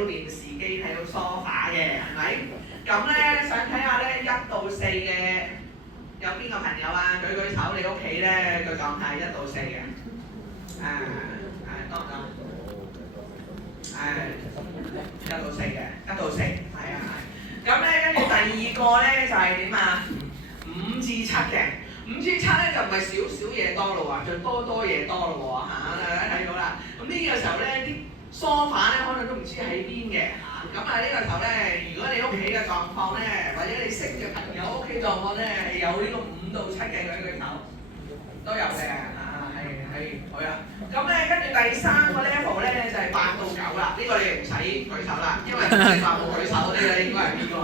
到電視機，睇到梳化嘅，係咪？咁咧想睇下咧1到4嘅有邊個朋友啊？舉舉手，你屋企咧個狀態1到4嘅，多唔多？1到4嘅，1到4，係啊係。咁咧跟住第二個咧就係點啊？5至7嘅，5至7咧就唔係少嘢多咯喎，就多嘢多咯喎嚇，大家睇到啦。咁呢個時候咧啲梳化咧可能都唔知喺邊嘅嚇。咁呢個時候咧，如果你屋企嘅狀況咧，或者你識嘅朋友屋企狀況咧係有呢個5到7嘅舉手，都有嘅係好啊。咁咧跟住第3個 level 咧就係8到9啦，呢個你唔使舉手啦，因為你話冇舉手嗰啲咧應該係邊個？